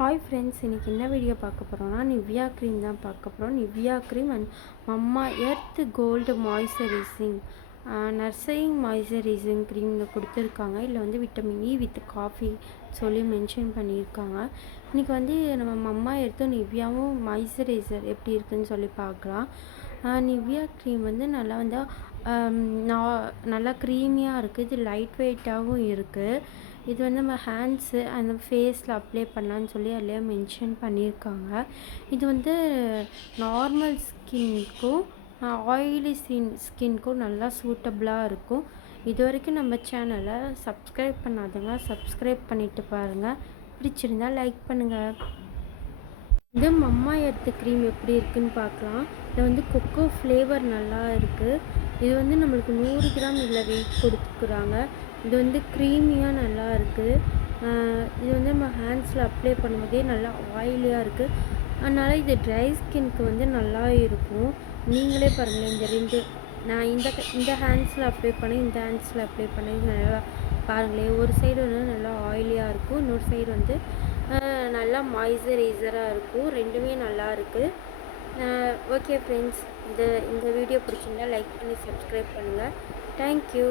Hi friends, இன்றைக்கி என்ன video பார்க்க போகிறோன்னா நிவ்யா க்ரீம் தான் பார்க்க போகிறோம். Nivea cream and Mamaearth gold moisturising moisturising க்ரீம்னு கொடுத்துருக்காங்க. இதில் வந்து விட்டமின் இ வித் காஃபி சொல்லி மென்ஷன் பண்ணியிருக்காங்க. இன்றைக்கி வந்து நம்ம மம்மா எர்த்தும் நிவ்யாவும் மாய்ஸ்சரைசர் எப்படி இருக்குதுன்னு சொல்லி பார்க்கலாம். நிவ்யா க்ரீம் வந்து நல்லா வந்து நல்லா க்ரீமியாக இருக்குது. இது லைட் வெயிட்டாகவும் இருக்குது. இது வந்து நம்ம ஹேண்ட்ஸு அந்த ஃபேஸில் அப்ளை பண்ணலான்னு சொல்லி அதிலே மென்ஷன் பண்ணியிருக்காங்க. இது வந்து நார்மல் ஸ்கின்னுக்கும் ஆயிலி ஸ்கின்க்கும் நல்லா சூட்டபுளாக இருக்கும். இது வரைக்கும் நம்ம சேனலை சப்ஸ்கிரைப் பண்ணாதவங்க சப்ஸ்கிரைப் பண்ணிவிட்டு பாருங்கள். பிடிச்சிருந்தால் லைக் பண்ணுங்கள். இது மம்மா எர்த் க்ரீம் எப்படி இருக்குதுன்னு பார்க்கலாம். இது வந்து கொக்கோ ஃப்ளேவர் நல்லா இருக்குது. இது வந்து நம்மளுக்கு 100 கிராம் இதில் வெயிட் கொடுத்துக்குறாங்க. இது வந்து க்ரீமியாக நல்லா இருக்குது. இது வந்து நம்ம ஹேண்ட்ஸில் அப்ளை பண்ணும்போதே நல்லா ஆயிலியாக இருக்குது. அதனால் இது ட்ரை ஸ்கின்க்கு வந்து நல்லா இருக்கும். நீங்களே பாருங்களேன், இந்த ரெண்டு நான் இந்த ஹேண்ட்ஸில் அப்ளை பண்ணேன், இந்த ஹேண்ட்ஸில் அப்ளை பண்ணேன். இது நல்லா பாருங்களேன், ஒரு சைடு வந்து நல்லா ஆயிலியாக இருக்கும், இன்னொரு சைடு வந்து நல்லா மாய்ஸ்சரைசராக இருக்கும். ரெண்டுமே நல்லா இருக்குது. ஓகே ஃப்ரெண்ட்ஸ், இந்த வீடியோ பிடிச்சிருந்தா லைக் பண்ணி சப்ஸ்கிரைப் பண்ணுங்கள். தேங்க்யூ.